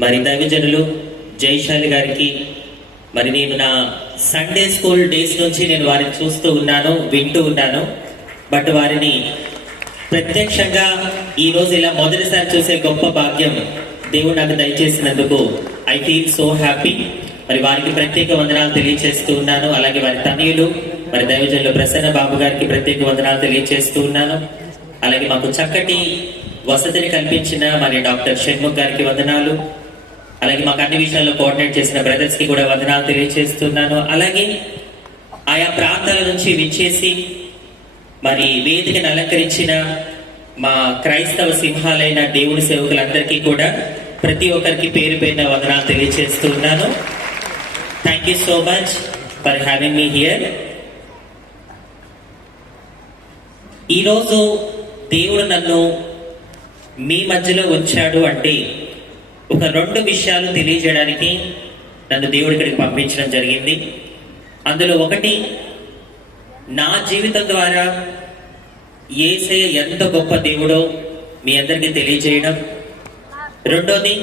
మరి దైవజనులు జైశాలి గారికి మరి నేను నా సండే స్కూల్ డేస్ నుంచి నేను వారిని చూస్తూ ఉన్నాను వింటూ ఉన్నాను. బట్ వారిని ప్రత్యక్షంగా ఈరోజు ఇలా మొదటిసారి చూసే గొప్ప భాగ్యం దేవుడు నాకు దయచేసినందుకు ఐ ఫీల్ సో హ్యాపీ మరి వారికి ప్రత్యేక వందనాలు తెలియజేస్తూ ఉన్నాను. అలాగే వారి తనయులు మరి దైవజనులు ప్రసన్న బాబు గారికి ప్రత్యేక వందనాలు తెలియజేస్తూ ఉన్నాను. అలాగే మాకు చక్కటి వసతిని కల్పించిన మరి డాక్టర్ షణ్ముఖ్ గారికి వందనాలు. అలాగే మాకు అన్ని విషయాల్లో కోఆర్డినేట్ చేసిన బ్రదర్స్కి కూడా వందనాలు తెలియజేస్తున్నాను అలాగే ఆయా ప్రాంతాల నుంచి విచ్చేసి మరి వేదికను అలంకరించిన మా క్రైస్తవ సింహాలైన దేవుని సేవకులందరికీ కూడా ప్రతి ఒక్కరికి పేరు పేరున వందనాలు తెలియజేస్తున్నాను thank you so much for having me here ఈరోజు దేవుడు నన్ను మీ మధ్యలో వచ్చాడు అంటే ఒక రెండు విషయాలు తెలియజేయడానికి నన్ను దేవుడి ఇక్కడికి పంపించడం జరిగింది. అందులో ఒకటి నా జీవితం ద్వారా ఏసే ఎంత గొప్ప దేవుడో మీ అందరికీ తెలియజేయడం. రెండోది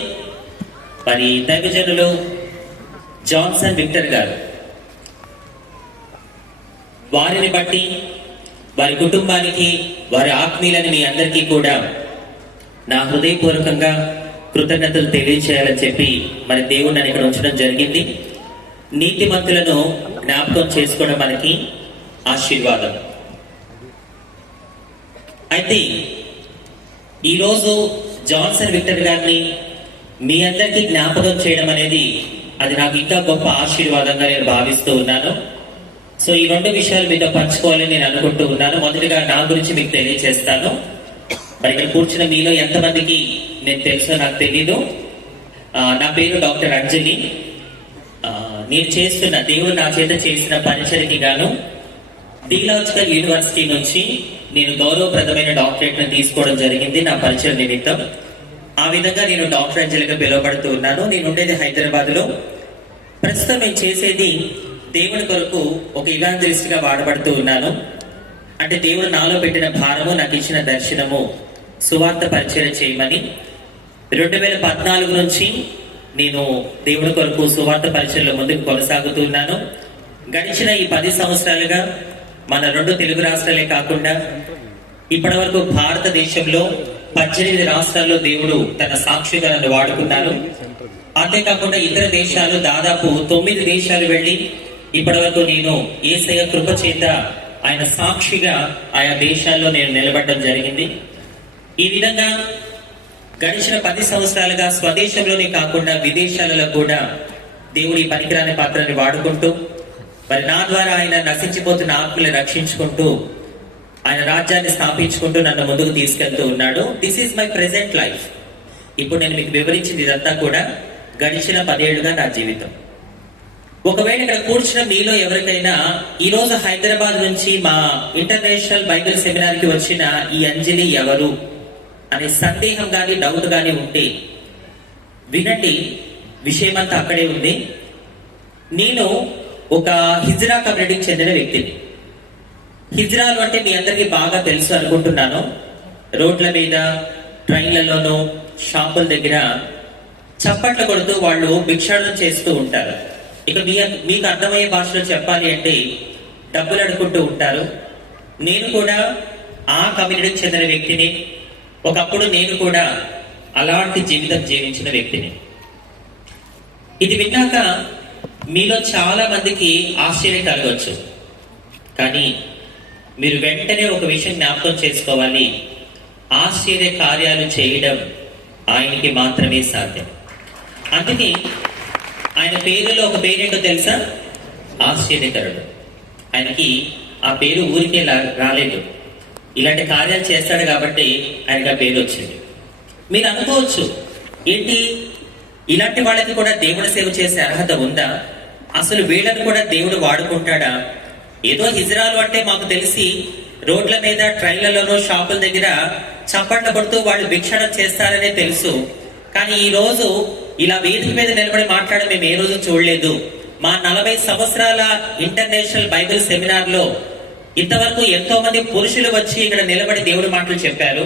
మరి దైవజనులు జాన్సన్ విక్టర్ గారు. వారిని బట్టి వారి కుటుంబానికి వారి ఆత్మీయులని మీ అందరికీ కూడా నా హృదయపూర్వకంగా కృతజ్ఞతలు తెలియచేయాలని చెప్పి మరి దేవుడు నన్ను ఇక్కడ ఉంచడం జరిగింది. నీతిమంతులను జ్ఞాపకం చేసుకోవడం మనకి ఆశీర్వాదం. అయితే ఈరోజు జాన్సన్ విక్టర్ గారిని మీ అందరికీ జ్ఞాపకం చేయడం అనేది అది నాకు ఇంకా గొప్ప ఆశీర్వాదంగా నేను భావిస్తూ ఉన్నాను. సో ఈ రెండు విషయాలు మీతో పంచుకోవాలని నేను అనుకుంటూ ఉన్నాను. మొదటిగా నా గురించి మీకు తెలియజేస్తాను మరి ఇక్కడ కూర్చున్న మీలో ఎంతమందికి నేను తెలుసో నాకు తెలీదు. నా పేరు డాక్టర్ అంజలి. నేను చేస్తున్న దేవుడు నా చేత చేసిన పరిచయకి గాను థియలాజికల్ యూనివర్సిటీ నుంచి నేను గౌరవప్రదమైన డాక్టరేట్ను తీసుకోవడం జరిగింది నా పరిచయం నిమిత్తం. ఆ విధంగా నేను డాక్టర్ అంజలిగా పిలువబడుతూ ఉన్నాను. నేను ఉండేది హైదరాబాద్లో. ప్రస్తుతం నేను చేసేది దేవుని కొరకు ఒక ఇవాంజలిస్ట్ వాడబడుతూ ఉన్నాను. అంటే దేవుడు నాలో పెట్టిన భారము నాకు ఇచ్చిన దర్శనము. సువార్త పరిచయం చేయమని రెండు వేల పద్నాలుగు నుంచి నేను దేవుని కొరకు సువార్త పరిచయంలో ముందుకు కొనసాగుతున్నాను గడిచిన ఈ పది సంవత్సరాలుగా మన రెండు తెలుగు రాష్ట్రాలే కాకుండా ఇప్పటి వరకు భారతదేశంలో పద్దెనిమిది రాష్ట్రాల్లో దేవుడు తన సాక్షిగా నన్ను వాడుకున్నాను అంతేకాకుండా ఇతర దేశాలు దాదాపు తొమ్మిది దేశాలు వెళ్ళి ఇప్పటి వరకు నేను ఏసయ కృప చేత ఆయన సాక్షిగా ఆయా దేశాల్లో నేను నిలబడడం జరిగింది. ఈ విధంగా గడిచిన పది సంవత్సరాలుగా స్వదేశంలోనే కాకుండా విదేశాలలో కూడా దేవుడి పనికిరాని పాత్రని వాడుకుంటూ మరి నా ద్వారా ఆయన నశించిపోతున్న ఆత్మల్ని రక్షించుకుంటూ ఆయన రాజ్యాన్ని స్థాపించుకుంటూ నన్ను ముందుకు తీసుకెళ్తూ ఉన్నాడు. This is my present life ఇప్పుడు నేను మీకు వివరించింది ఇదంతా కూడా గడిచిన పదేళ్ళుగా నా జీవితం. ఒకవేళ ఇక్కడ కూర్చున్న మీలో ఎవరికైనా ఈరోజు హైదరాబాద్ నుంచి మా ఇంటర్నేషనల్ బైబిల్ సెమినార్కి వచ్చిన ఈ అంజలి ఎవరు? అనే సందేహం కానీ డౌట్ కానీ ఉంటే వినండి విషయం అంతా అక్కడే ఉంది. నేను ఒక హిజ్రా కమ్యూనిటీకి చెందిన వ్యక్తిని. హిజ్రాలు అంటే మీ అందరికీ బాగా తెలుసు అనుకుంటున్నాను. రోడ్ల మీద ట్రైన్లలోనూ షాపుల దగ్గర చప్పట్లు కొడుతూ వాళ్ళు భిక్షాటన చేస్తూ ఉంటారు. ఇక మీ మీకు అర్థమయ్యే భాషలో చెప్పాలి అంటే డబ్బులు అడుకుంటూ ఉంటారు. నేను కూడా ఆ కమ్యూనిటీకి చెందిన వ్యక్తిని ఒకప్పుడు నేను కూడా అలాంటి జీవితం జీవించిన వ్యక్తిని. ఇది విన్నాక మీలో చాలా మందికి ఆశ్చర్యం కలగవచ్చు కానీ మీరు వెంటనే ఒక విషయం జ్ఞాపకం చేసుకోవాలి. ఆశ్చర్య కార్యాలు చేయడం ఆయనకి మాత్రమే సాధ్యం. అందుకే ఆయన పేరులో ఒక పేరేంటో తెలుసా? ఆశ్చర్యకరుడు. ఆయనకి ఆ పేరు ఊరికే రాలేదు. ఇలాంటి కార్యాలు చేస్తాడు కాబట్టి ఆయనకు ఆ పేరు వచ్చింది. మీరు అనుకోవచ్చు ఏంటి? ఇలాంటి వాళ్ళకి కూడా దేవుడి సేవ చేసే అర్హత ఉందా? అసలు వీళ్ళని కూడా దేవుడు వాడుకుంటాడా? ఏదో హిజరాలు అంటే మాకు తెలిసి రోడ్ల మీద ట్రైన్లలోనూ షాపుల దగ్గర చప్పట్లు కొడుతూ వాళ్ళు భిక్షణం చేస్తారనే తెలుసు. కానీ ఈ రోజు ఇలా వేదిక మీద నిలబడి మాట్లాడడం మేము ఏ రోజు చూడలేదు. మా నలభై సంవత్సరాల ఇంటర్నేషనల్ బైబిల్ సెమినార్లో ఇంతవరకు ఎంతో మంది పురుషులు వచ్చి ఇక్కడ నిలబడి దేవుడి మాటలు చెప్పారు.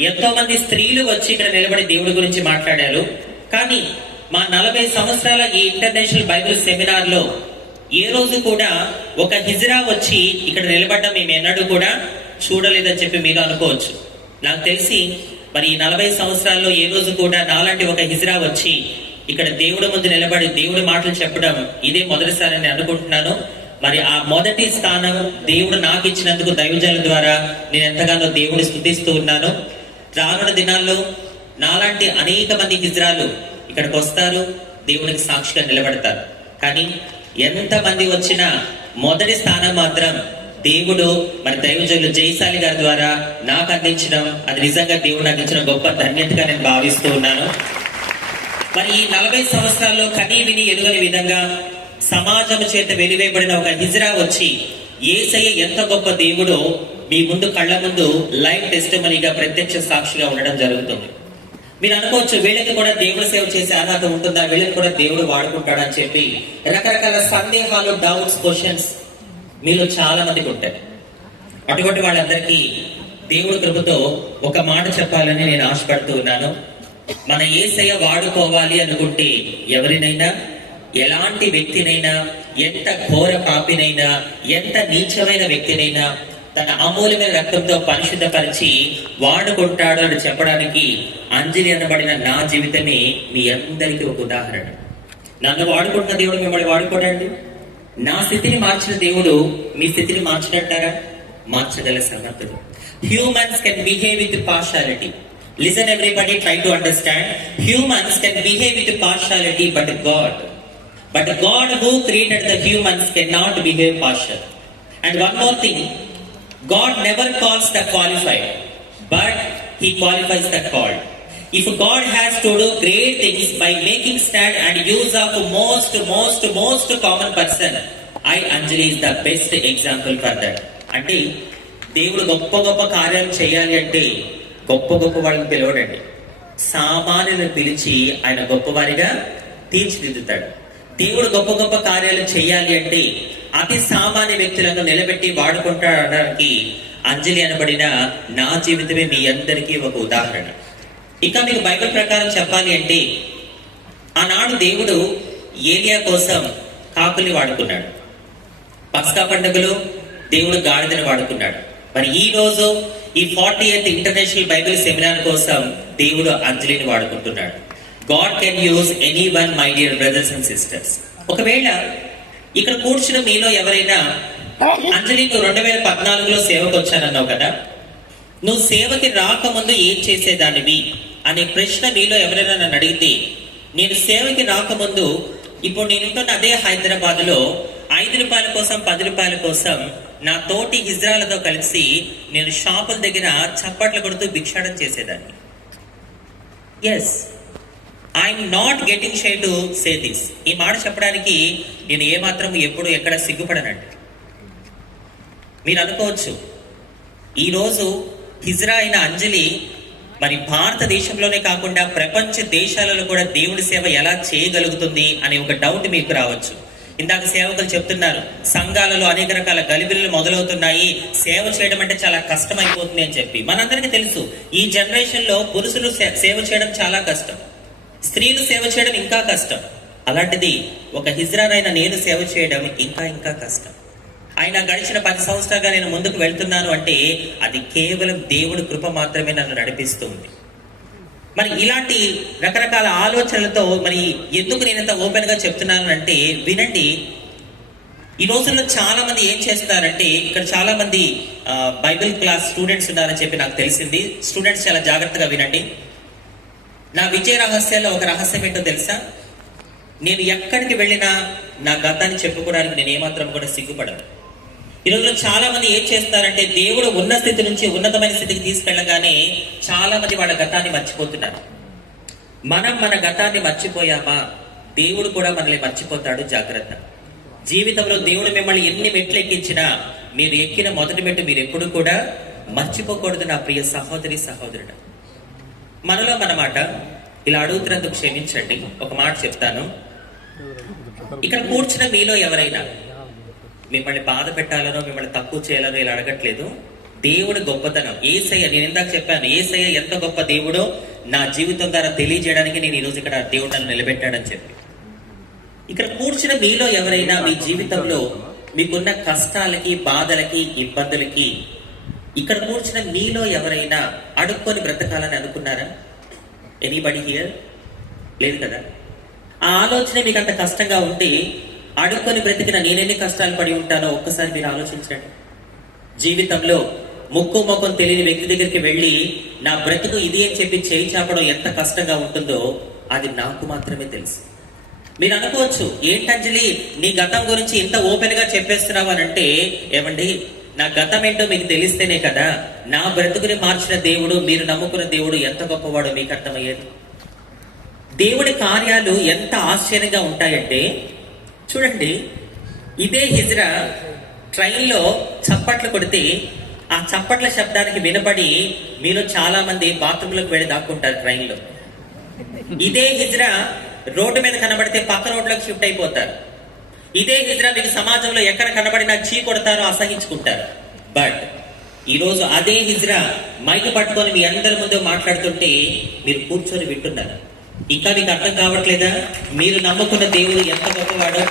ఎంతో మంది స్త్రీలు వచ్చి ఇక్కడ నిలబడి దేవుడి గురించి మాట్లాడారు. కానీ మా నలభై సంవత్సరాల ఈ ఇంటర్నేషనల్ బైబిల్ సెమినార్లో ఏ రోజు కూడా ఒక హిజ్రా వచ్చి ఇక్కడ నిలబడ్డం మేము ఎన్నడూ కూడా చూడలేదని చెప్పి మీరు అనుకోవచ్చు. నాకు తెలిసి మరి ఈ నలభై సంవత్సరాల్లో ఏ రోజు కూడా నాలాంటి ఒక హిజ్రా వచ్చి ఇక్కడ దేవుడి ముందు నిలబడి దేవుడి మాటలు చెప్పడం ఇదే మొదటిసారి అని అనుకుంటున్నాను. మరి ఆ మొదటి స్థానం దేవుడు నాకు ఇచ్చినందుకు దైవజనుల ద్వారా నేను ఎంతగానో దేవుడి స్థుతిస్తూ ఉన్నాను. రానున్న దినాల్లో నాలాంటి అనేక మంది హిజ్రాలు ఇక్కడికి వస్తారు దేవునికి సాక్షిగా నిలబడతారు. కానీ ఎంతమంది వచ్చినా మొదటి స్థానం మాత్రం దేవుడు మరి దైవజనులు జయశాలి గారి ద్వారా నాకు అందించడం అది నిజంగా దేవుడు అందించిన గొప్ప ధన్యతగా నేను భావిస్తూ ఉన్నాను. మరి ఈ నలభై సంవత్సరాల్లో కనీ విని ఎరుగని విధంగా సమాజం చేత వెలివేయబడిన ఒక హిజ్రా వచ్చి ఏసయ్య ఎంత గొప్ప దేవుడో మీ ముందు కళ్ళ ముందు లైవ్ టెస్టిమనీగా ప్రత్యక్ష సాక్షిగా ఉండడం జరుగుతుంది. మీరు అనుకోవచ్చు వీళ్ళకి కూడా దేవుడు సేవ చేసే అర్హత ఉంటుందా? వీళ్ళకి కూడా దేవుడు వాడుకుంటాడని చెప్పి రకరకాల సందేహాలు డౌట్స్ క్వశ్చన్స్ మీలో చాలా మందికి ఉంటాయి అటువంటి వాళ్ళందరికీ దేవుడి కృపతో ఒక మాట చెప్పాలని నేను ఆశపడుతూ ఉన్నాను. మన ఏసయ్య వాడుకోవాలి అనుకుంటే ఎవరినైనా ఎలాంటి వ్యక్తినైనా ఎంత ఘోర పాపినైనా ఎంత నీచమైన వ్యక్తినైనా తన అమూల్యమైన రక్తంతో పరిశుద్ధపరిచి వాడుకుంటాడు అని చెప్పడానికి అంజలి అనబడిన నా జీవితమే మీ అందరికీ ఒక ఉదాహరణ. నన్ను వాడుకుంటున్న దేవుడు మిమ్మల్ని వాడుకోడండి. నా స్థితిని మార్చిన దేవుడు మీ స్థితిని మార్చినట్టారా? మార్చగల సమర్థుడు humans can behave with partiality listen everybody try to understand humans can behave with partiality but God but God who created the humans can cannot behave partial and one more thing god never calls the qualified but he qualifies the called If God has to do great things by making stand and use of most, most, most common person, I, Anjali, is the best example for that. అంటే దేవుడు గొప్ప గొప్ప కార్యాలు చేయాలి అంటే గొప్ప గొప్ప వాళ్ళని పిలవడండి. సామాన్యులను పిలిచి ఆయన గొప్పవారిగా తీర్చిదిద్దుతాడు. దేవుడు గొప్ప గొప్ప కార్యాలు చేయాలి అంటే అతి సామాన్య వ్యక్తులను నిలబెట్టి వాడుకుంటాడడానికి అంజలి అనబడిన నా జీవితమే మీ అందరికీ ఒక ఉదాహరణ. ఇక మీకు బైబిల్ ప్రకారం చెప్పాలి అంటే ఆనాడు దేవుడు ఏలియా కోసం కాకుల్ని వాడుకున్నాడు. పస్కా పండుగలో దేవుడు గాడిదని వాడుకున్నాడు. మరి ఈ రోజు ఈ forty eighth international Bible seminar కోసం దేవుడు అంజలిని వాడుకుంటున్నాడు. God can use anyone my dear brothers and sisters ఒకవేళ ఇక్కడ కూర్చున్న మీలో ఎవరైనా అంజలి నువ్వు రెండు వేల పద్నాలుగులో సేవకు వచ్చానన్నావు కదా? నువ్వు సేవకి రాకముందు ఏం చేసేదానివి అనే ప్రశ్న మీలో ఎవరైనా నన్ను అడిగితే నేను సేవకి రాకముందు ఇప్పుడు నేను ఉంటున్న అదే హైదరాబాద్లో ఐదు రూపాయల కోసం పది రూపాయల కోసం నా తోటి హిజ్రాలతో కలిసి నేను షాపుల దగ్గర చప్పట్లు కొడుతూ భిక్షాటం చేసేదాన్ని. Yes I'm not getting shy to say this ఈ మాట చెప్పడానికి నేను ఏమాత్రం ఎప్పుడు ఎక్కడ సిగ్గుపడనండి. మీరు అనుకోవచ్చు ఈరోజు హిజ్రా అయిన అంజలి మరి భారతదేశంలోనే కాకుండా ప్రపంచ దేశాలలో కూడా దేవుడి సేవ ఎలా చేయగలుగుతుంది అనే ఒక డౌట్ మీకు రావచ్చు. ఇందాక సేవకులు చెప్తున్నారు సంఘాలలో అనేక రకాల గలిబిలు మొదలవుతున్నాయి సేవ చేయడం అంటే చాలా కష్టమైపోతుంది అని చెప్పి. మనందరికీ తెలుసు ఈ జనరేషన్లో పురుషులు సే- సేవ చేయడం చాలా కష్టం. స్త్రీలు సేవ చేయడం ఇంకా కష్టం. అలాంటిది ఒక హిజ్రానైన నేను సేవ చేయడం ఇంకా ఇంకా కష్టం. ఆయన గడిచిన పది సంవత్సరాలుగా నేను ముందుకు వెళ్తున్నాను అంటే అది కేవలం దేవుడి కృప మాత్రమే నన్ను నడిపిస్తుంది. మరి ఇలాంటి రకరకాల ఆలోచనలతో మరి ఎందుకు నేను ఇంత ఓపెన్గా చెప్తున్నాను అంటే వినండి. ఈ రోజుల్లో చాలా మంది ఏం చేస్తున్నారంటే ఇక్కడ చాలా మంది బైబిల్ క్లాస్ స్టూడెంట్స్ ఉన్నారని చెప్పి నాకు తెలిసింది. స్టూడెంట్స్ చాలా జాగ్రత్తగా వినండి. నా విజయ రహస్యాల్లో ఒక రహస్యం ఏంటో తెలుసా? నేను ఎక్కడికి వెళ్ళినా నా గతాన్ని చెప్పుకోవడానికి నేను ఏమాత్రం కూడా సిగ్గుపడను. ఈ రోజుల్లో చాలా మంది ఏం చేస్తారంటే దేవుడు ఉన్న స్థితి నుంచి ఉన్నతమైన స్థితికి తీసుకెళ్ళగానే చాలా మంది వాళ్ళ గతాన్ని మర్చిపోతున్నారు. మనం మన గతాన్ని మర్చిపోయామా? దేవుడు కూడా మనల్ని మర్చిపోతాడు జాగ్రత్త. జీవితంలో దేవుడు మిమ్మల్ని ఎన్ని మెట్లు ఎక్కించినా మీరు ఎక్కిన మొదటి మెట్టు మీరు ఎప్పుడు కూడా మర్చిపోకూడదు నా ప్రియ సహోదరి సహోదరుడు. మనలో మన మాట ఇలా అడుగుతున్నందుకు క్షమించండి. ఒక మాట చెప్తాను. ఇక్కడ కూర్చున్న మీలో ఎవరైనా మిమ్మల్ని బాధ పెట్టాలనో మిమ్మల్ని తక్కువ చేయాలనో ఇలా అడగట్లేదు. దేవుడు గొప్పతనం. ఏసయ్య నేను ఇందాక చెప్పాను ఏసయ్య ఎంత గొప్ప దేవుడో నా జీవితం ద్వారా తెలియజేయడానికి నేను ఈరోజు ఇక్కడ దేవుడు నన్ను నిలబెట్టాడని చెప్పి. ఇక్కడ కూర్చున్న మీలో ఎవరైనా మీ జీవితంలో మీకున్న కష్టాలకి బాధలకి ఇబ్బందులకి ఇక్కడ కూర్చున్న మీలో ఎవరైనా అడుక్కొని బ్రతకాలని అనుకున్నారా? ఎనీబడి హియర్ లేదు కదా? ఆ ఆలోచన మీకు అంత కష్టంగా ఉంటే అడుక్కొని బ్రతికిన నేనెన్ని కష్టాలు పడి ఉంటానో ఒక్కసారి మీరు ఆలోచించండి. జీవితంలో ముక్కు ముఖం తెలియని వ్యక్తి దగ్గరికి వెళ్ళి నా బ్రతుకు ఇది అని చెప్పి చేయి చాపడం ఎంత కష్టంగా ఉంటుందో అది నాకు మాత్రమే తెలుసు. మీరు అనుకోవచ్చు ఏంటంజలి నీ గతం గురించి ఇంత ఓపెన్గా చెప్పేస్తున్నావు అని అంటే ఏమండి నా గతం ఏంటో మీకు తెలిస్తేనే కదా నా బ్రతుకుని మార్చిన దేవుడు మీరు నమ్ముకున్న దేవుడు ఎంత గొప్పవాడో మీకు అర్థమయ్యేది. దేవుడి కార్యాలు ఎంత ఆశ్చర్యంగా ఉంటాయంటే చూడండి ఇదే హిజ్రా ట్రైన్లో చప్పట్లు కొడితే ఆ చప్పట్ల శబ్దానికి వినపడి మీలో చాలా మంది బాత్రూంలోకి వెళ్ళి దాక్కుంటారు ట్రైన్లో. ఇదే హిజ్రా రోడ్డు మీద కనబడితే పక్క రోడ్లోకి షిఫ్ట్ అయిపోతారు. ఇదే నిద్ర మీకు సమాజంలో ఎక్కడ కనబడినా చీ కొడతారో అసహించుకుంటారు. బట్ ఈరోజు అదే హిజ్రా మైక్ పట్టుకొని మీ అందరి ముందు మాట్లాడుతుంటే మీరు కూర్చొని వింటున్నారు. ఇంకా మీకు అర్థం కావట్లేదా? మీరు నమ్ముకున్న దేవుడు ఎంత గొప్పవాడో?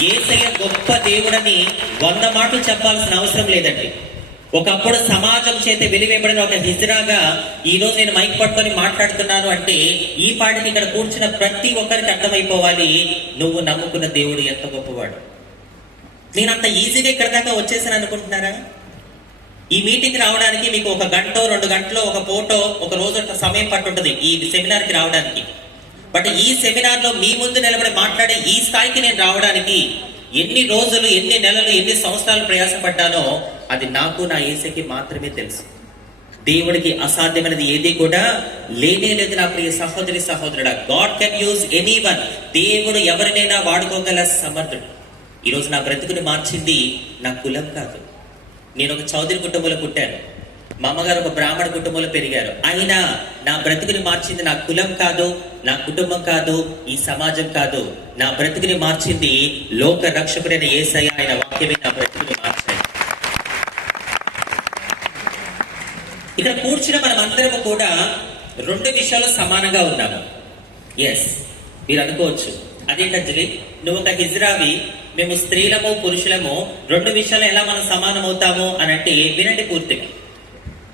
ఏసయ్య గొప్ప దేవుడని వంద మాటలు చెప్పాల్సిన అవసరం లేదండి. ఒకప్పుడు సమాజం చేత వెలివేయబడిన ఒక హిజ్రాగా ఈ రోజు నేను మైక్ పట్టుకొని మాట్లాడుతున్నాను అంటే ఈ పాటికి ఇక్కడ కూర్చున్న ప్రతి ఒక్కరికి అర్థమైపోవాలి. నువ్వు నమ్ముకున్న దేవుడు ఎంత గొప్పవాడు. నేను అంత ఈజీగా ఇక్కడ దాకా వచ్చేసాను అనుకుంటున్నారా? ఈ మీటింగ్ రావడానికి మీకు ఒక గంట రెండు గంటలో ఒక ఫోటో ఒక రోజు సమయం పట్టుంటుంది ఈ సెమినార్కి రావడానికి. బట్ ఈ సెమినార్లో మీ ముందు నిలబడి మాట్లాడే ఈ స్థాయికి నేను రావడానికి ఎన్ని రోజులు ఎన్ని నెలలు ఎన్ని సంవత్సరాలు ప్రయాసపడ్డానో అది నాకు నా ఏసకి మాత్రమే తెలుసు. దేవుడికి అసాధ్యమైనది ఏది కూడా లేనే లేదు నా ప్రియ సహోదరి సహోదరుడా. God can use any one దేవుడు ఎవరినైనా వాడుకోగల సమర్థుడు. ఈరోజు నా బ్రతుకుని మార్చింది నా కులం కాదు. నేను ఒక చౌదరి కుటుంబంలో పుట్టాను. మా అమ్మగారు ఒక బ్రాహ్మణ కుటుంబంలో పెరిగారు. అయినా నా బ్రతుకుని మార్చింది నా కులం కాదు నా కుటుంబం కాదు ఈ సమాజం కాదు. నా బ్రతుకుని మార్చింది లోక రక్షకుడైన ఏసయ్య. ఆయన వాక్యమే నా బ్రతుకుని మార్చాయి ఇక్కడ కూర్చున్న మనం అందరము కూడా రెండు విషయాలు సమానంగా ఉన్నాము. ఎస్ మీరు అనుకోవచ్చు. అదేంటంజలి నువ్వు ఒక హిజ్రావి మేము స్త్రీలము పురుషులము రెండు విషయాలు ఎలా మనం సమానం అవుతాము అని అంటే వినండి పూర్తిగా.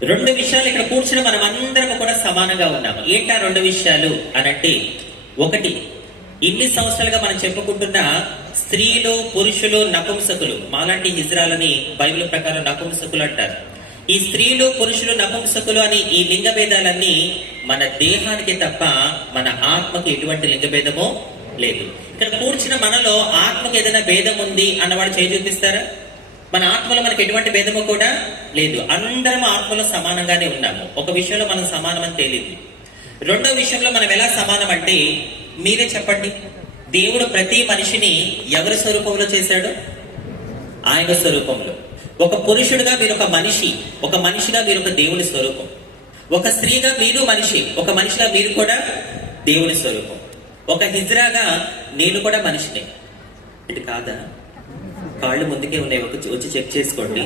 రెండు విషయాలు ఇక్కడ కూర్చుని మనం అందరం కూడా సమానంగా ఉన్నాము. ఏంటా రెండు విషయాలు అనంటే ఒకటి ఇన్ని సంవత్సరాలుగా మనం చెప్పుకుంటున్న స్త్రీలు పురుషులు నపుంసకులు మాలాంటి హిజ్రాలని బైబిల్ ప్రకారం నపుంసకులు అంటారు. ఈ స్త్రీలు పురుషులు నపుంసకులు అని ఈ లింగ భేదాలన్నీ మన దేహానికి తప్ప మన ఆత్మకి ఎటువంటి లింగ భేదమో లేదు. ఇక్కడ కూర్చున్న మనలో ఆత్మకి ఏదైనా భేదం ఉంది అన్నవాడు చేయి చూపిస్తారా? మన ఆత్మలో మనకి ఎటువంటి భేదము కూడా లేదు. అందరం ఆత్మలో సమానంగానే ఉన్నాము. ఒక విషయంలో మనం సమానమని తేలింది. రెండో విషయంలో మనం ఎలా సమానం అంటే మీరే చెప్పండి. దేవుడు ప్రతి మనిషిని ఎవరి స్వరూపంలో చేశాడు? ఆయన స్వరూపంలో. ఒక పురుషుడిగా మీరు ఒక మనిషి ఒక మనిషిగా మీరు ఒక దేవుని స్వరూపం. ఒక స్త్రీగా మీరు మనిషి ఒక మనిషిగా మీరు కూడా దేవుని స్వరూపం. ఒక హిజ్రాగా నేను కూడా మనిషిని. ఇది కాదా? కాళ్ళు ముందుకే ఉన్నాయి ఒక వచ్చి చెక్ చేసుకోండి.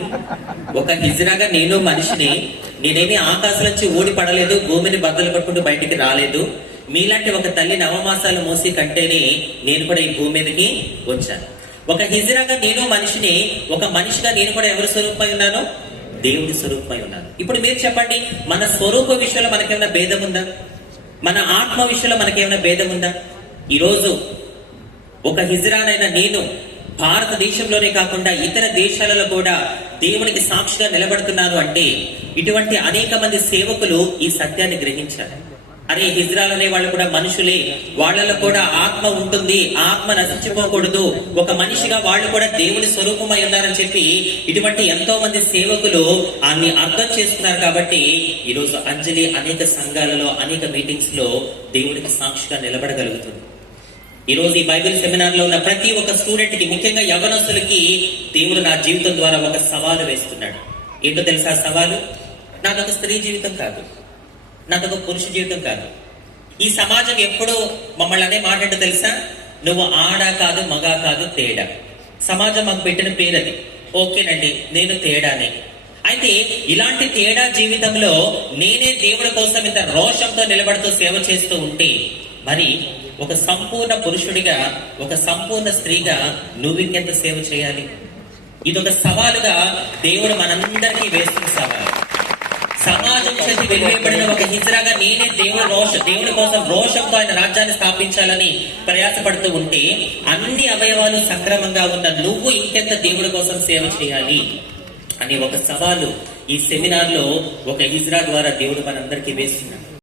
ఒక హిజ్రాగా నేను మనిషిని నేనేమి ఆకాశం నుంచి ఓడి పడలేదు భూమిని బద్దలు కట్టుకుంటూ బయటికి రాలేదు. మీలాంటి ఒక తల్లి నవమాసాలు మోసి కంటేనే నేను కూడా ఈ భూమి మీదకి వచ్చాను. ఒక హిజ్రాగా నేను మనిషిని ఒక మనిషిగా నేను కూడా ఎవరి స్వరూపమై ఉన్నాను? దేవుడి స్వరూపమై ఉన్నాను. ఇప్పుడు మీరు చెప్పండి మన స్వరూప విషయంలో మనకేమైనా భేదం ఉందా? మన ఆత్మ విషయంలో మనకేమైనా భేదం ఉందా? ఈరోజు ఒక హిజరానైన నేను భారతదేశంలోనే కాకుండా ఇతర దేశాలలో కూడా దేవునికి సాక్షిగా నిలబడుతున్నాను అంటే ఇటువంటి అనేక మంది సేవకులు ఈ సత్యాన్ని గ్రహించారు అరే హిజ్రాల్ అనే వాళ్ళు కూడా మనుషులే. వాళ్ళలో కూడా ఆత్మ ఉంటుంది. ఆత్మ నశించిపోకూడదు. ఒక మనిషిగా వాళ్ళు కూడా దేవుని స్వరూపమై ఉన్నారని చెప్పి ఇటువంటి ఎంతో మంది సేవకులు అన్ని అర్థం చేసుకున్నారు కాబట్టి ఈరోజు అంజలి అనేక సంఘాలలో అనేక మీటింగ్స్లో దేవుడికి సాక్షిగా నిలబడగలుగుతుంది. ఈరోజు ఈ బైబిల్ సెమినార్లో ఉన్న ప్రతి ఒక్క స్టూడెంట్కి ముఖ్యంగా యవనస్తులకి దేవుడు నా జీవితం ద్వారా ఒక సవాలు వేస్తున్నాడు. ఏంటో తెలుసా ఆ సవాలు? నాకొక స్త్రీ జీవితం కాదు. నాకొక పురుష జీవితం కాదు. ఈ సమాజం ఎప్పుడూ మమ్మల్ని అనే మాట తెలుసా? నువ్వు ఆడ కాదు మగ కాదు తేడా. సమాజం మాకు పెట్టిన పేరు అది. ఓకేనండి నేను తేడానే. అయితే ఇలాంటి తేడా జీవితంలో నేనే దేవుడి కోసం ఇంత రోషంతో నిలబడుతూ సేవ చేస్తూ ఉంటే మరి ఒక సంపూర్ణ పురుషుడిగా ఒక సంపూర్ణ స్త్రీగా నువ్వు ఇంకెంత సేవ చేయాలి? ఇది ఒక సవాలుగా దేవుడు మనందరికీ వేస్తున్న సవాలు. సమాజం చేసి వెలివేయబడిన ఒక హిజ్రాగా నేనే దేవుడు రోష దేవుడి కోసం రోషంతో ఆయన రాజ్యాన్ని స్థాపించాలని ప్రయాసపడుతూ ఉంటే అన్ని అవయవాలు సక్రమంగా ఉన్న నువ్వు ఇంకెంత దేవుడి కోసం సేవ చేయాలి? అని ఒక సవాలు ఈ సెమినార్లో ఒక హిజ్రా ద్వారా దేవుడు మనందరికీ వేస్తున్నాడు